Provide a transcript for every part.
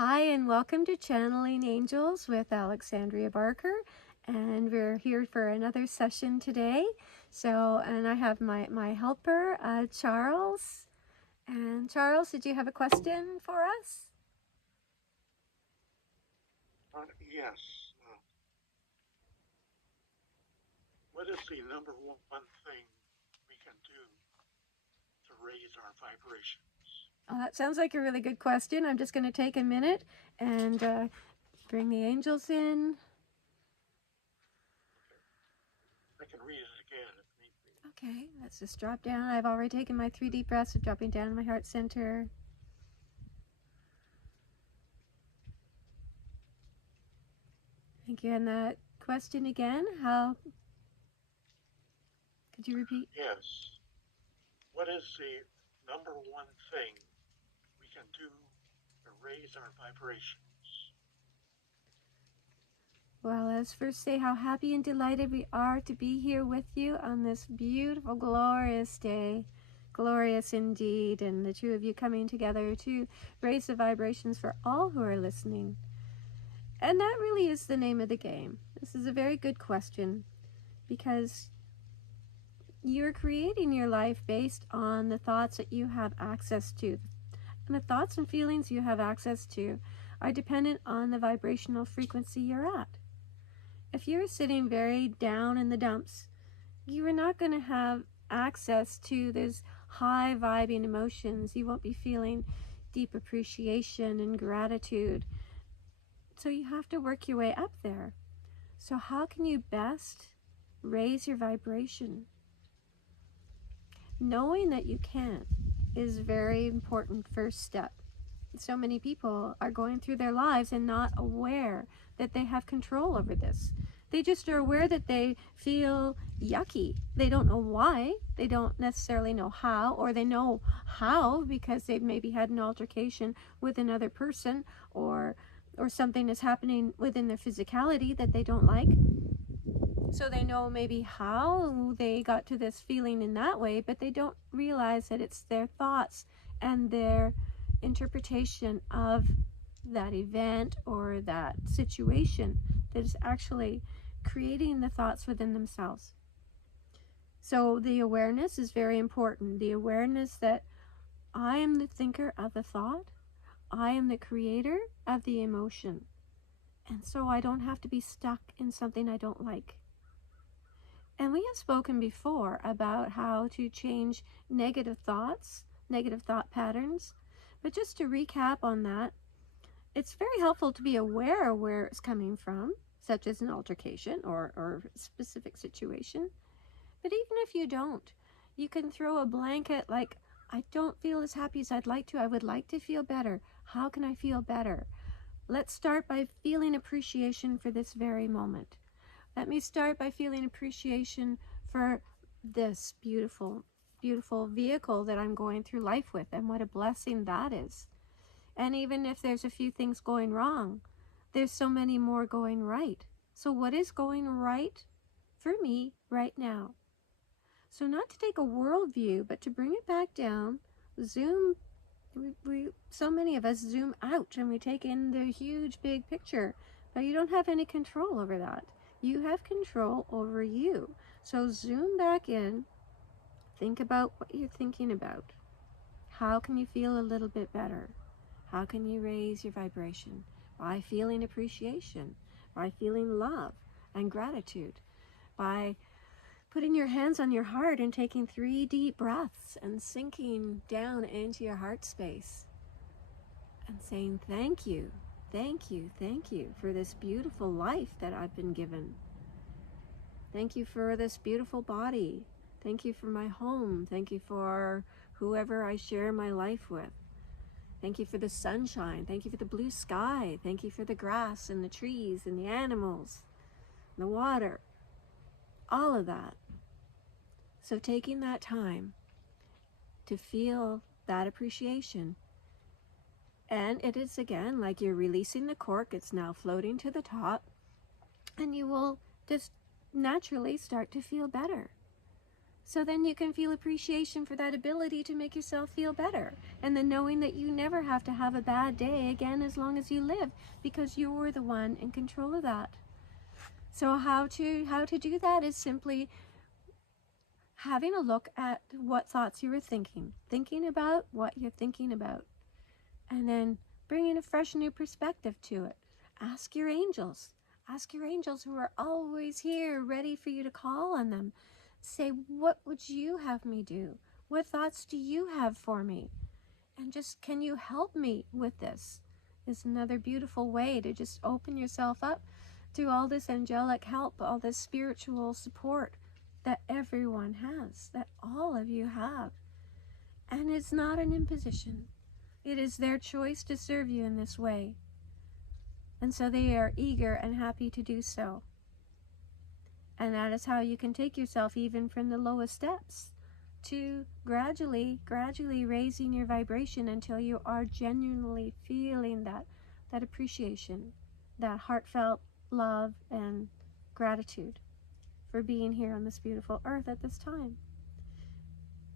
Hi, and welcome to Channeling Angels with Alexandria Barker. And we're here for another session today. And I have my helper, Charles. And Charles, did you have a question for us? Yes. What is the number one thing we can do to raise our vibrations? That sounds like a really good question. I'm just going to take a minute and bring the angels in. I can read it again if need be. Okay, let's just drop down. I've already taken my 3 deep breaths of dropping down in my heart center. Thank you. And that question again, how could you repeat? Yes. What is the number one thing we can do to raise our vibrations? Well, let's first say how happy and delighted we are to be here with you on this beautiful, glorious day. Glorious indeed, and the two of you coming together to raise the vibrations for all who are listening. And that really is the name of the game. This is a very good question because you're creating your life based on the thoughts that you have access to. And the thoughts and feelings you have access to are dependent on the vibrational frequency you're at. If you're sitting very down in the dumps, you are not going to have access to those high vibing emotions. You won't be feeling deep appreciation and gratitude. So you have to work your way up there. So how can you best raise your vibration? Knowing that you can is a very important first step. So many people are going through their lives and not aware that they have control over this. They just are aware that they feel yucky. They don't know why. They don't necessarily know how, or they know how because they've maybe had an altercation with another person, or something is happening within their physicality that they don't like. So they know maybe how they got to this feeling in that way, but they don't realize that it's their thoughts and their interpretation of that event or that situation that is actually creating the thoughts within themselves. So the awareness is very important. The awareness that I am the thinker of the thought, I am the creator of the emotion, and so I don't have to be stuck in something I don't like. And we have spoken before about how to change negative thoughts, negative thought patterns. But just to recap on that, it's very helpful to be aware of where it's coming from, such as an altercation or a specific situation. But even if you don't, you can throw a blanket like, I don't feel as happy as I'd like to. I would like to feel better. How can I feel better? Let's start by feeling appreciation for this very moment. Let me start by feeling appreciation for this beautiful, beautiful vehicle that I'm going through life with, and what a blessing that is. And even if there's a few things going wrong, there's so many more going right. So what is going right for me right now? So not to take a worldview, but to bring it back down, zoom. So many of us zoom out and we take in the huge big picture, but you don't have any control over that. You have control over you. So zoom back in, think about what you're thinking about. How can you feel a little bit better? How can you raise your vibration? By feeling appreciation, by feeling love and gratitude, by putting your hands on your heart and taking 3 deep breaths and sinking down into your heart space and saying thank you, thank you, thank you for this beautiful life that I've been given. Thank you for this beautiful body. Thank you for my home. Thank you for whoever I share my life with. Thank you for the sunshine. Thank you for the blue sky. Thank you for the grass and the trees and the animals, the water, all of that. So taking that time to feel that appreciation. And it is again like you're releasing the cork. It's now floating to the top, and you will just naturally start to feel better. So then you can feel appreciation for that ability to make yourself feel better. And then knowing that you never have to have a bad day again as long as you live, because you're the one in control of that. So how to do that is simply having a look at what thoughts you were thinking about what you're thinking about, and then bringing a fresh new perspective to it. Ask your angels. Ask your angels who are always here, ready for you to call on them. Say, what would you have me do? What thoughts do you have for me? And just, can you help me with this? Is another beautiful way to just open yourself up to all this angelic help, all this spiritual support that everyone has, that all of you have. And it's not an imposition. It is their choice to serve you in this way. And so they are eager and happy to do so. And that is how you can take yourself even from the lowest steps to gradually raising your vibration until you are genuinely feeling that appreciation, that heartfelt love and gratitude for being here on this beautiful earth at this time.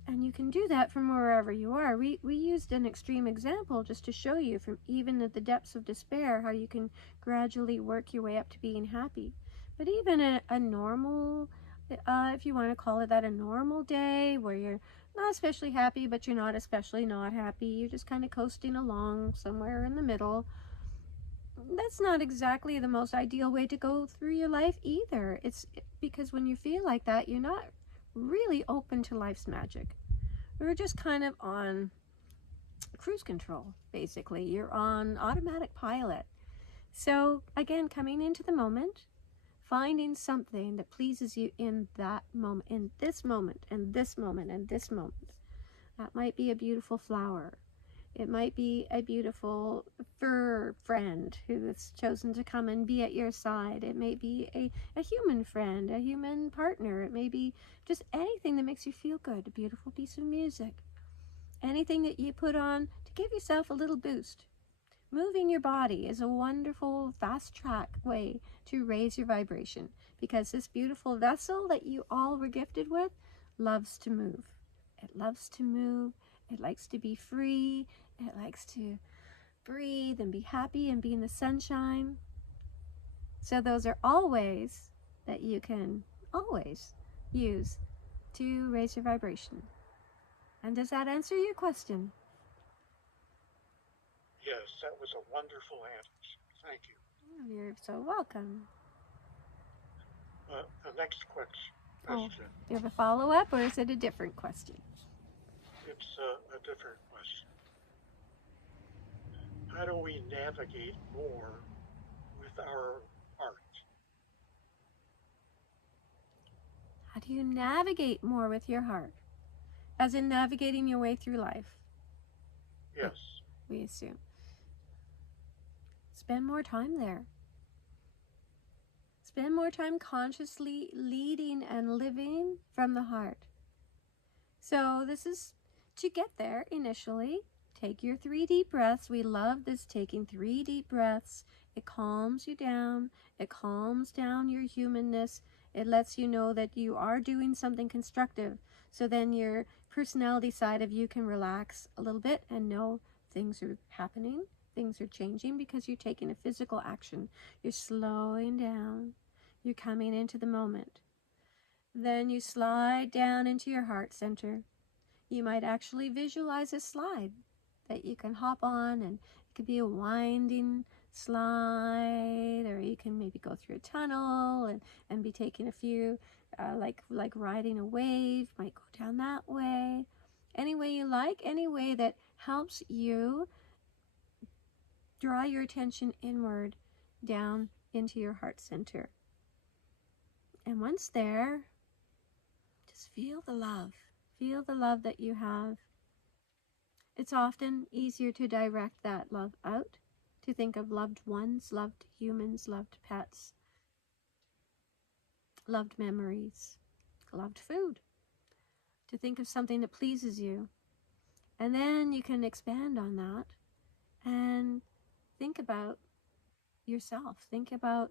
And you can do that from wherever you are. We used an extreme example just to show you from even at the depths of despair how you can gradually work your way up to being happy. But even a normal, if you want to call it that, a normal day where you're not especially happy, but you're not especially not happy, you're just kind of coasting along somewhere in the middle, that's not exactly the most ideal way to go through your life either. It's because when you feel like that, you're not really open to life's magic. You're just kind of on cruise control, basically. You're on automatic pilot. So again, coming into the moment, finding something that pleases you in that moment, in this moment, and this moment, and this moment. That might be a beautiful flower. It might be a beautiful fur friend who has chosen to come and be at your side. It may be a human friend, a human partner. It may be just anything that makes you feel good, a beautiful piece of music. Anything that you put on to give yourself a little boost. Moving your body is a wonderful fast track way to raise your vibration, because this beautiful vessel that you all were gifted with loves to move. It loves to move. It likes to be free. It likes to breathe and be happy and be in the sunshine. So those are all ways that you can always use to raise your vibration. And does that answer your question? Yes, that was a wonderful answer. Thank you. Oh, you're so welcome. The next question. Oh, do you have a follow-up, or is it a different question? It's a different question. How do we navigate more with our heart? How do you navigate more with your heart? As in navigating your way through life? Yes. We assume. Spend more time there. Spend more time consciously leading and living from the heart. So this is to get there initially. Take your 3 deep breaths. We love this, taking 3 deep breaths. It calms you down. It calms down your humanness. It lets you know that you are doing something constructive. So then your personality side of you can relax a little bit and know things are happening. Things are changing because you're taking a physical action. You're slowing down. You're coming into the moment. Then you slide down into your heart center. You might actually visualize a slide that you can hop on, and it could be a winding slide, or you can maybe go through a tunnel and be taking a few, like riding a wave, might go down that way. Any way you like, any way that helps you draw your attention inward down into your heart center. And once there, just feel the love. Feel the love that you have. It's often easier to direct that love out, to think of loved ones, loved humans, loved pets, loved memories, loved food, to think of something that pleases you. And then you can expand on that and think about yourself. Think about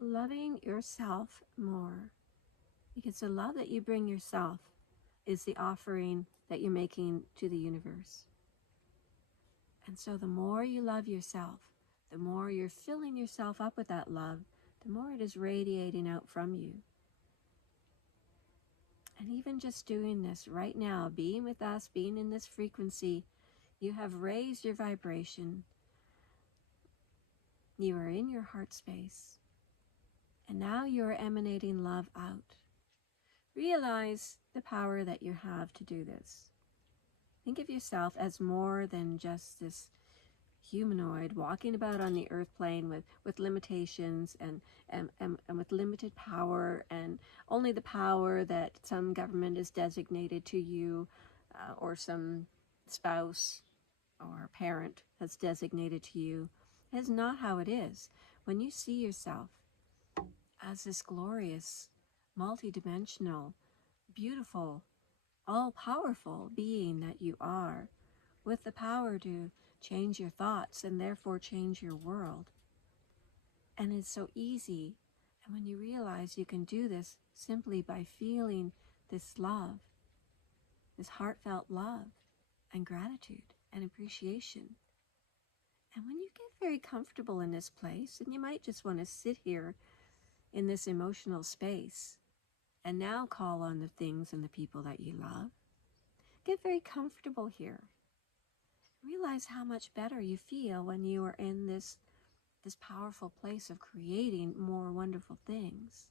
loving yourself more, because the love that you bring yourself is the offering that you're making to the universe. And so the more you love yourself, the more you're filling yourself up with that love, the more it is radiating out from you. And even just doing this right now, being with us, being in this frequency, you have raised your vibration. You are in your heart space. And now you are emanating love out. Realize the power that you have to do this. Think of yourself as more than just this humanoid walking about on the earth plane with limitations and with limited power, and only the power that some government is designated to you, or some spouse or parent has designated to you. That is not how it is. When you see yourself as this glorious, multidimensional, beautiful, all-powerful being that you are, with the power to change your thoughts and therefore change your world. And it's so easy. And when you realize you can do this simply by feeling this love, this heartfelt love and gratitude and appreciation. And when you get very comfortable in this place, and you might just want to sit here in this emotional space and now call on the things and the people that you love. Get very comfortable here. Realize how much better you feel when you are in this powerful place of creating more wonderful things.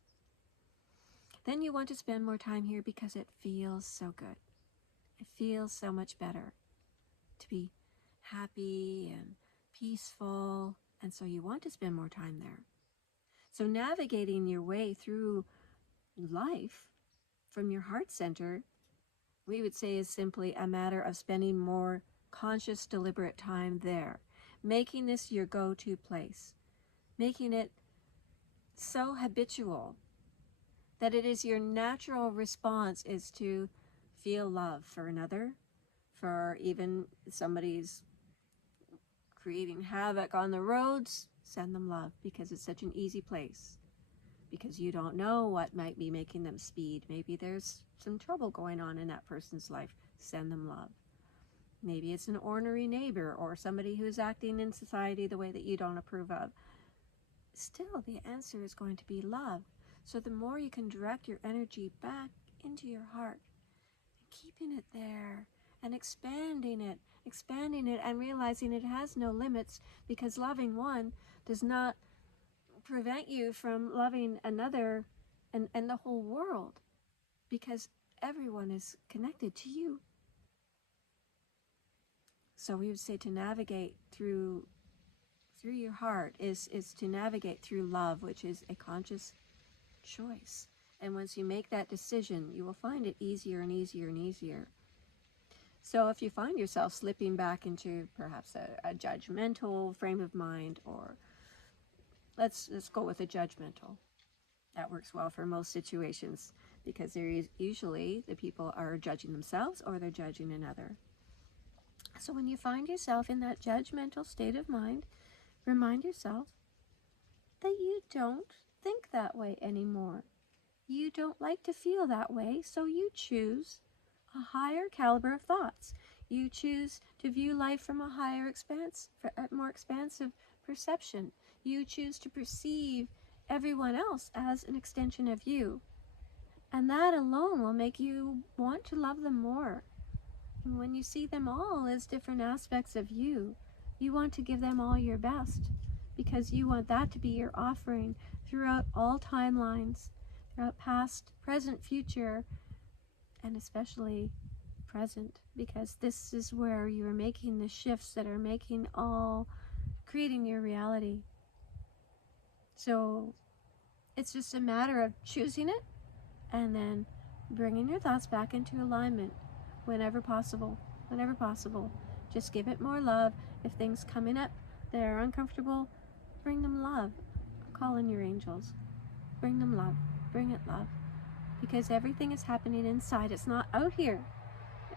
Then you want to spend more time here because it feels so good. It feels so much better to be happy and peaceful, and so you want to spend more time there. So navigating your way through life from your heart center, we would say, is simply a matter of spending more conscious, deliberate time there, making this your go-to place, making it so habitual that it is your natural response is to feel love for another, for even somebody's creating havoc on the roads, send them love, because it's such an easy place. Because you don't know what might be making them speed. Maybe there's some trouble going on in that person's life. Send them love. Maybe it's an ornery neighbor or somebody who's acting in society the way that you don't approve of. Still, the answer is going to be love. So the more you can direct your energy back into your heart, keeping it there and expanding it and realizing it has no limits, because loving one does not prevent you from loving another and the whole world, because everyone is connected to you. So we would say to navigate through your heart is to navigate through love, which is a conscious choice. And once you make that decision, you will find it easier and easier and easier. So if you find yourself slipping back into perhaps a judgmental frame of mind, or let's go with a judgmental. That works well for most situations, because there is usually the people are judging themselves or they're judging another. So when you find yourself in that judgmental state of mind, remind yourself that you don't think that way anymore. You don't like to feel that way, so you choose a higher caliber of thoughts. You choose to view life from a higher expanse, a more expansive perception. You choose to perceive everyone else as an extension of you. And that alone will make you want to love them more. And when you see them all as different aspects of you, you want to give them all your best, because you want that to be your offering throughout all timelines, throughout past, present, future, and especially present, because this is where you are making the shifts that are creating your reality. So it's just a matter of choosing it and then bringing your thoughts back into alignment whenever possible. Just give it more love. If things coming up that are uncomfortable, bring them love. Call in your angels. Bring them love. Bring it love. Because everything is happening inside. It's not out here.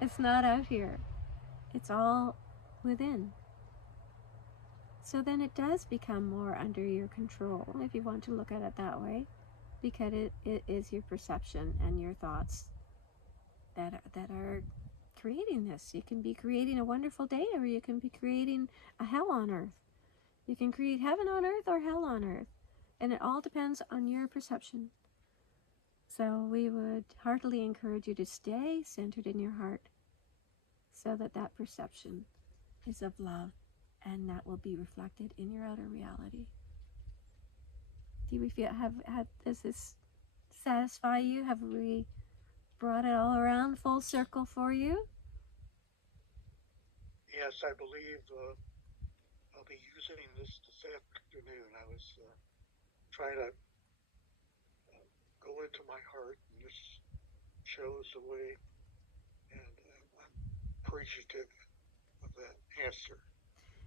It's not out here. It's all within. So then it does become more under your control, if you want to look at it that way, because it is your perception and your thoughts that are creating this. You can be creating a wonderful day, or you can be creating a hell on earth. You can create heaven on earth or hell on earth, and it all depends on your perception. So we would heartily encourage you to stay centered in your heart, so that that perception is of love, and that will be reflected in your outer reality. Do we feel does this satisfy you? Have we brought it all around full circle for you? Yes, I believe I'll be using this afternoon. I was trying to go into my heart, and this shows the way, and I'm appreciative of that answer.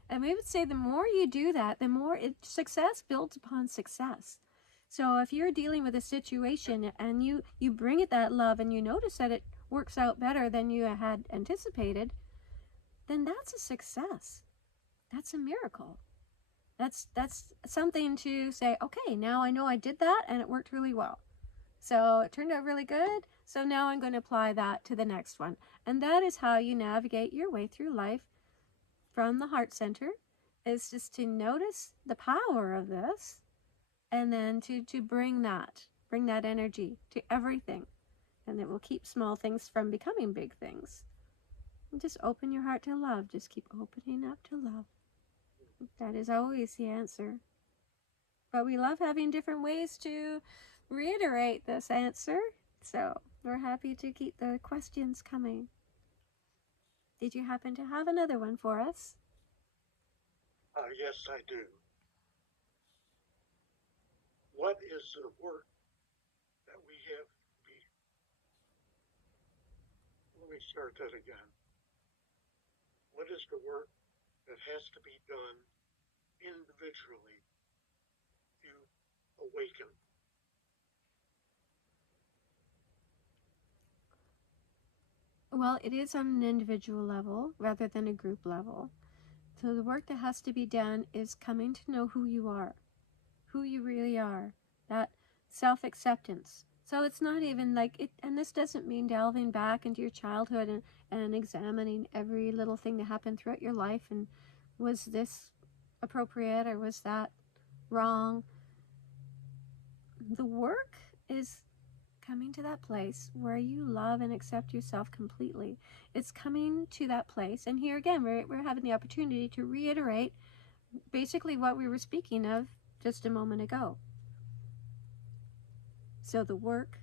And we would say the more you do that, the more success builds upon success. So if you're dealing with a situation and you bring it that love, and you notice that it works out better than you had anticipated, then that's a success. That's a miracle. That's something to say, okay, now I know I did that and it worked really well. So it turned out really good. So now I'm going to apply that to the next one. And that is how you navigate your way through life from the heart center, is just to notice the power of this, and then to bring that energy to everything. And it will keep small things from becoming big things. And just open your heart to love. Just keep opening up to love. That is always the answer. But we love having different ways to reiterate this answer. So we're happy to keep the questions coming. Did you happen to have another one for us? Yes, I do. What is the work that we have to be? Let me start that again. What is the work that has to be done individually to awaken? Well, it is on an individual level rather than a group level. So the work that has to be done is coming to know who you are, who you really are, that self-acceptance. So it's not even like it, and this doesn't mean delving back into your childhood and examining every little thing that happened throughout your life and was this appropriate or was that wrong. The work is coming to that place where you love and accept yourself completely. It's coming to that place, and here again we're having the opportunity to reiterate basically what we were speaking of just a moment ago. So the work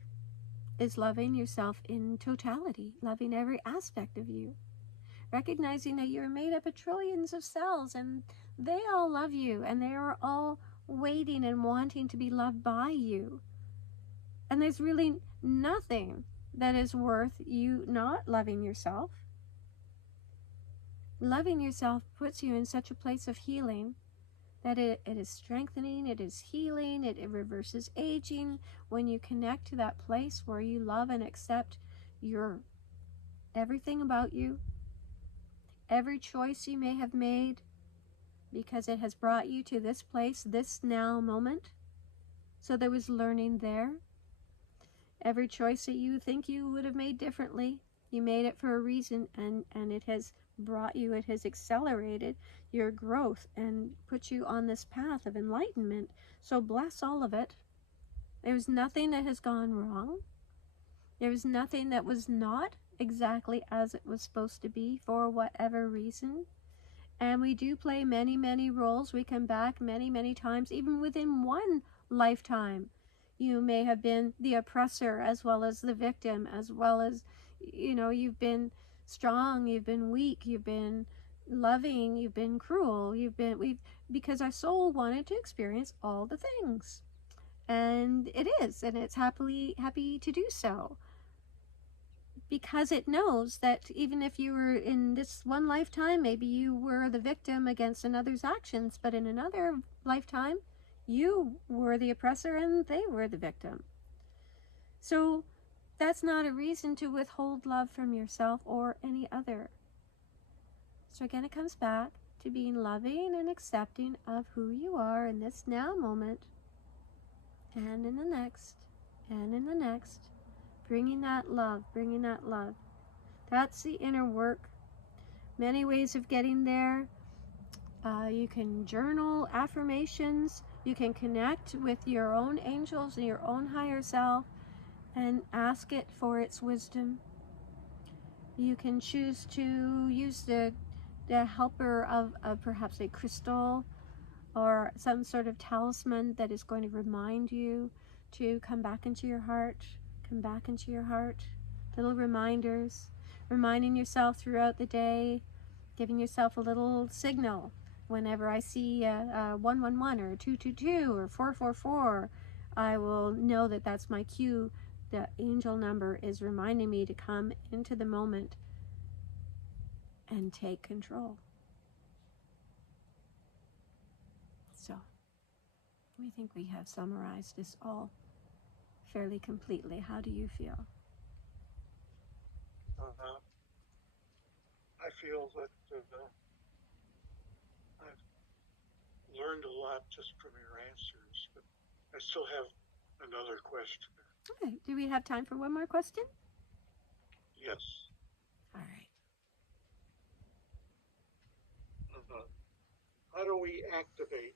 is loving yourself in totality, loving every aspect of you, recognizing that you're made up of trillions of cells, and they all love you, and they are all waiting and wanting to be loved by you. And there's really nothing that is worth you not loving yourself. Loving yourself puts you in such a place of healing that it is strengthening, it is healing, it reverses aging. When you connect to that place where you love and accept your everything about you, every choice you may have made, because it has brought you to this place, this now moment. So there was learning there. Every choice that you think you would have made differently, you made it for a reason, and it has brought you, it has accelerated your growth and put you on this path of enlightenment. So bless all of it. There's nothing that has gone wrong. There's nothing that was not exactly as it was supposed to be for whatever reason. And we do play many, many roles. We come back many, many times, even within one lifetime. You may have been the oppressor as well as the victim, as well as, you've been strong, you've been weak, you've been loving, you've been cruel, because our soul wanted to experience all the things. And it is, and it's happy to do so. Because it knows that even if you were in this one lifetime, maybe you were the victim against another's actions, but in another lifetime, you were the oppressor and they were the victim. So that's not a reason to withhold love from yourself or any other. So again, it comes back to being loving and accepting of who you are in this now moment, and in the next, and in the next, bringing that love, bringing that love. That's the inner work. Many ways of getting there. You can journal affirmations. You can connect with your own angels and your own higher self and ask it for its wisdom. You can choose to use the helper of perhaps a crystal or some sort of talisman that is going to remind you to come back into your heart, come back into your heart. Little reminders, reminding yourself throughout the day, giving yourself a little signal. Whenever I see 111 or 222 or 444, I will know that that's my cue. The angel number is reminding me to come into the moment and take control. So, we think we have summarized this all fairly completely. How do you feel? I feel that I've learned a lot just from your answers, but I still have another question. Okay. Do we have time for one more question? Yes. All right. How do we activate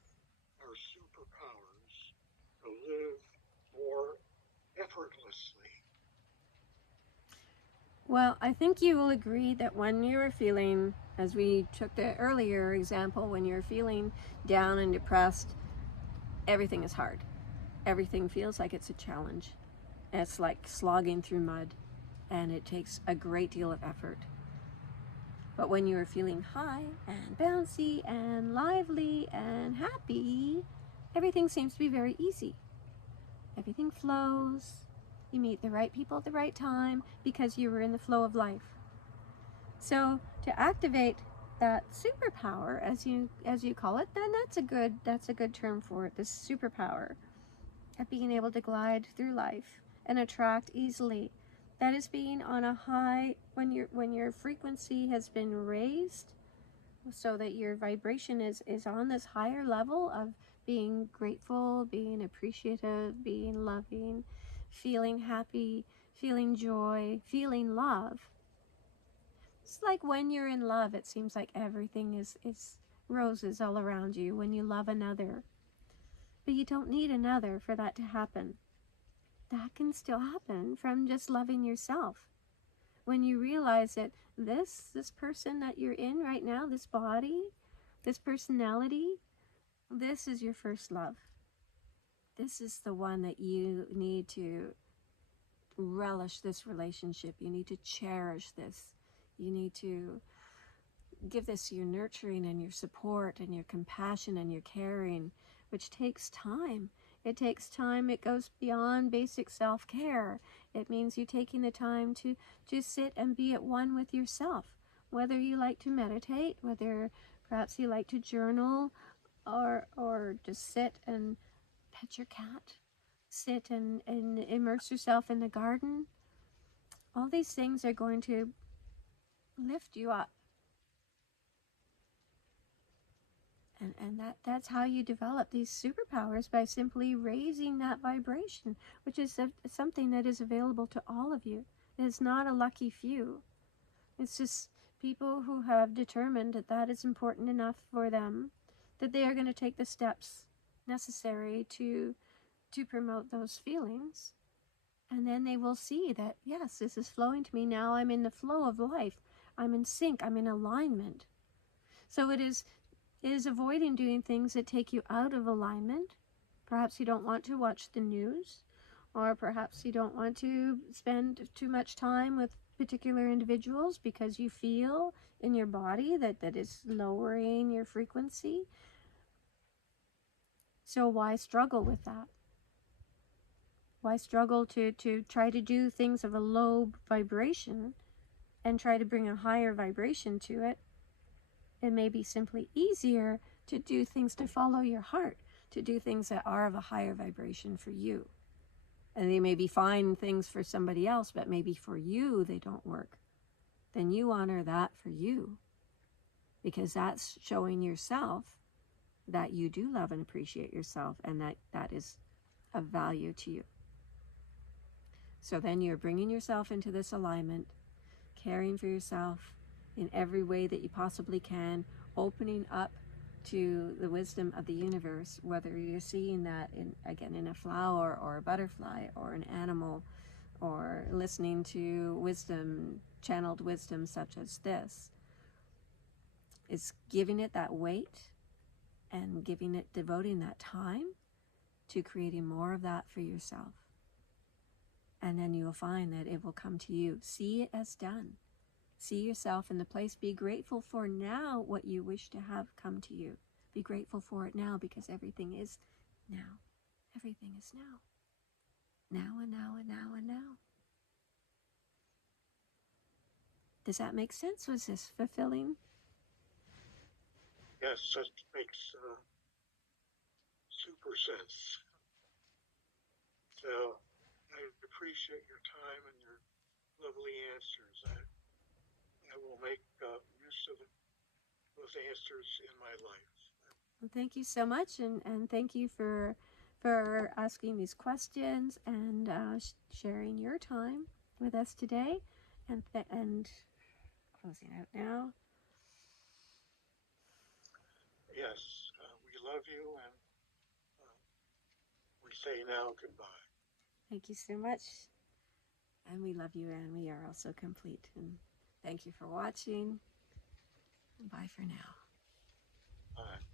our superpowers to live more effortlessly? Well, I think you will agree that when you're feeling, as we took the earlier example, when you're feeling down and depressed, everything is hard. Everything feels like it's a challenge. It's like slogging through mud, and it takes a great deal of effort. But when you're feeling high and bouncy and lively and happy, everything seems to be very easy. Everything flows. You meet the right people at the right time because you were in the flow of life. So to activate that superpower, as you call it, then that's a good term for it. This superpower of being able to glide through life and attract easily. That is being on a high when your frequency has been raised, so that your vibration is on this higher level of being grateful, being appreciative, being loving, feeling happy, feeling joy, feeling love. It's like when you're in love, it seems like everything is roses all around you when you love another. But you don't need another for that to happen. That can still happen from just loving yourself. When you realize that this person that you're in right now, this body, this personality, this is your first love. This is the one that you need to relish this relationship. You need to cherish this. You need to give this your nurturing and your support and your compassion and your caring, which takes time. It takes time. It goes beyond basic self-care. It means you taking the time to sit and be at one with yourself. Whether you like to meditate, whether perhaps you like to journal, or just sit and pet your cat, sit and immerse yourself in the garden. All these things are going to lift you up. And that's how you develop these superpowers, by simply raising that vibration, which is something that is available to all of you. It's not a lucky few. It's just people who have determined that that is important enough for them, that they are going to take the steps necessary to promote those feelings. And then they will see that, yes, this is flowing to me now. I'm in the flow of life. I'm in sync. I'm in alignment. So it is avoiding doing things that take you out of alignment. Perhaps you don't want to watch the news, or perhaps you don't want to spend too much time with particular individuals because you feel in your body that is lowering your frequency. So why struggle with that? Why struggle to try to do things of a low vibration and try to bring a higher vibration to it? It may be simply easier to do things to follow your heart, to do things that are of a higher vibration for you. And they may be fine things for somebody else, but maybe for you they don't work. Then you honor that for you, because that's showing yourself that you do love and appreciate yourself, and that is of value to you. So then you're bringing yourself into this alignment, caring for yourself in every way that you possibly can, opening up to the wisdom of the universe, whether you're seeing that in a flower or a butterfly or an animal, or listening to wisdom, channeled wisdom such as this, is giving it that weight and devoting that time to creating more of that for yourself. And then you will find that it will come to you. See it as done. See yourself in the place. Be grateful for now what you wish to have come to you. Be grateful for it now, because everything is now. Everything is now. Now and now and now and now. Does that make sense? Was this fulfilling? Yes, that makes super sense. So I appreciate your time and your lovely answers. I will make use of those answers in my life. Well, thank you so much, and thank you for asking these questions and sharing your time with us today. And closing out now. Yes, we love you, and we say now goodbye. Thank you so much. And we love you, and we are also complete. And thank you for watching. And bye for now. Bye.